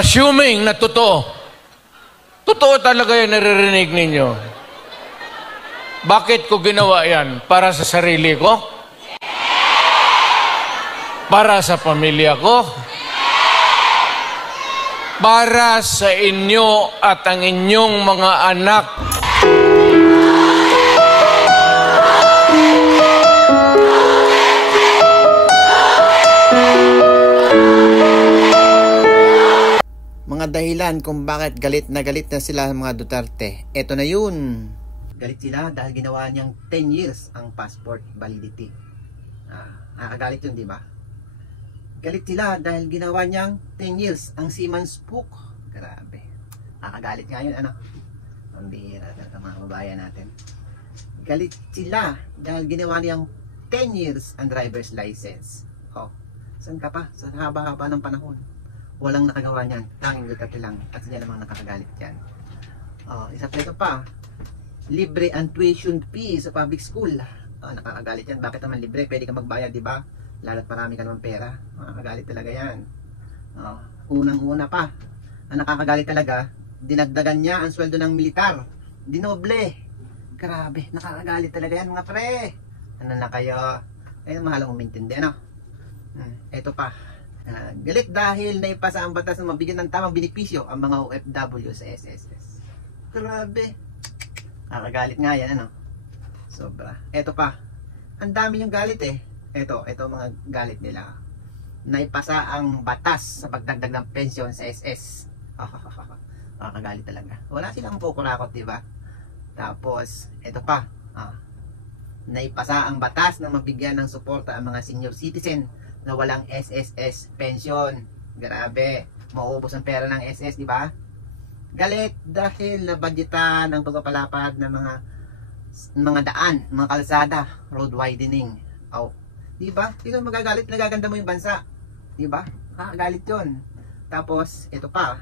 Assuming na totoo. Totoo talaga yung naririnig ninyo. Bakit ko ginawa yan? Para sa sarili ko? Para sa pamilya ko? Para sa inyo at ang inyong mga anak? Mga dahilan kung bakit galit na sila mga Duterte. Ito na yun. Galit sila dahil ginawa niyang 10 years ang passport validity. Nakakagalit yun, di ba? Galit sila dahil ginawa niyang 10 years ang Seaman's Book. Grabe. Nakakagalit nga yun, ano? Ang bihira sa mga kababayan natin. Galit sila dahil ginawa niyang 10 years ang driver's license. Oh, saan ka pa? Sa haba-haba ng panahon. Walang nakagawa niyan. Tanging Duterte lang. At sila namang nakakagalit yan. Oh, isa pa ito pa. Libre ang tuition fee sa public school. Oh, nakakagalit yan. Bakit naman libre? Pwede ka magbayad, di ba? Lalo't marami ka naman pera. Nakakagalit talaga yan. Oh, unang-una pa. Ang nakakagalit talaga, dinagdagan niya ang sweldo ng militar. Dinoble. Grabe, nakakagalit talaga yan mga pre. Ano na kayo? Ayun, mahalang umintindi, ano? Ito pa. Galit dahil naipasa ang batas na mabigyan ng tamang benepisyo ang mga OFW sa SSS. Grabe. Nakakagalit nga yan, ano? Sobra. Ito pa. Ang dami yung galit eh. Ito mga galit nila. Naipasa ang batas sa pagdagdag ng pensyon sa SS. Nakakagalit talaga. Wala silang kukurakot, di ba? Tapos, ito pa. Naipasa ang batas na mabigyan ng suporta ang mga senior citizen na walang SSS pension. Grabe. Mauubos ang pera ng SS, di ba? Galit dahil nabudgetan ang pagpapalapad ng mga daan, mga kalsada, road widening. Oh, di ba? Sino magagalit? Nagaganda mo yung bansa. Di ba? Nakakagalit 'yon. Tapos, ito pa.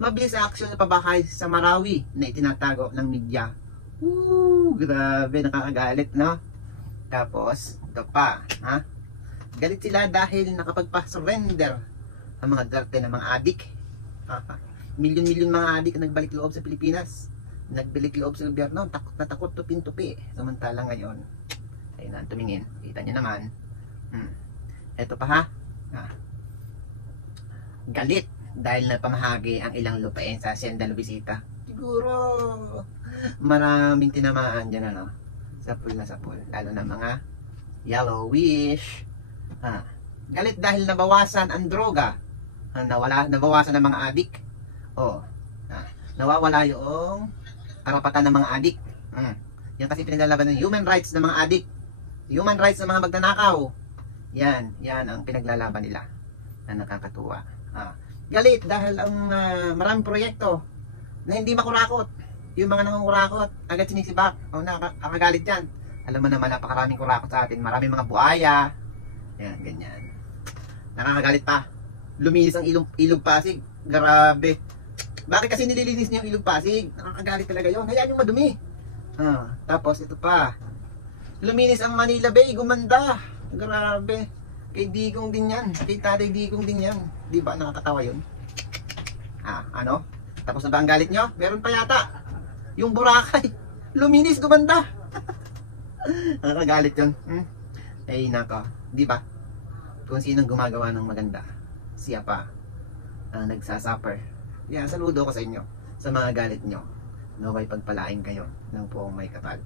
Mabilis sa aksyon na pabahay sa Marawi na itinatago ng media. Grabe, nakakagalit, no? Tapos, ito pa, ha? Galit sila dahil nakapagpa-surrender ang mga Duterte ng mga adik. Milyon-milyon mga adik ang nagbalik loob sa Pilipinas. Nagbalik loob sa gobyerno, takot na takot, tupin-tupi. Samantala ngayon, ayun na, tumingin. Kita nyo naman. Eto pa ha. Galit dahil napamahagi ang ilang lupain sa Hacienda Luisita. Siguro, maraming tinamaan dyan, ano? Sapul na sapul. Lalo na mga yellowish. Galit dahil nabawasan ang droga. Nabawasan ang mga adik. Nawawala yung karapatan ng mga adik. Yan kasi pinaglalaban ng human rights ng mga adik. Human rights ng mga magnanakaw. Yan ang pinaglalaban nila. Na nakakatuwa. Galit dahil ang maraming proyekto na hindi makurakot. Yung mga nangungurakot, agad sinisibak. Nakakagalit yan. Alam mo naman, napakaraming kurakot sa atin. Maraming mga buhaya. Yan, ganyan. Nakakagalit pa. Luminis ang ilog Pasig. Grabe. Bakit kasi nililinis niyo yung ilog Pasig? Nakakagalit talaga yun. Hayaan yung madumi. Tapos ito pa. Luminis ang Manila Bay. Gumanda. Grabe. Kay Digong din yan. Kay Tatay Digong din yan. Di ba nakakatawa yun? Ano? Tapos na ba ang galit nyo? Meron pa yata. Yung Boracay. Luminis, gumanda. Nakakagalit yun. Ay nako. Di ba? Kung sinong gumagawa ng maganda, siya pa ang nagsasuffer. Yan, saludo ko sa inyo sa mga galit nyo. Naway pagpalain kayo ng poong may kapal.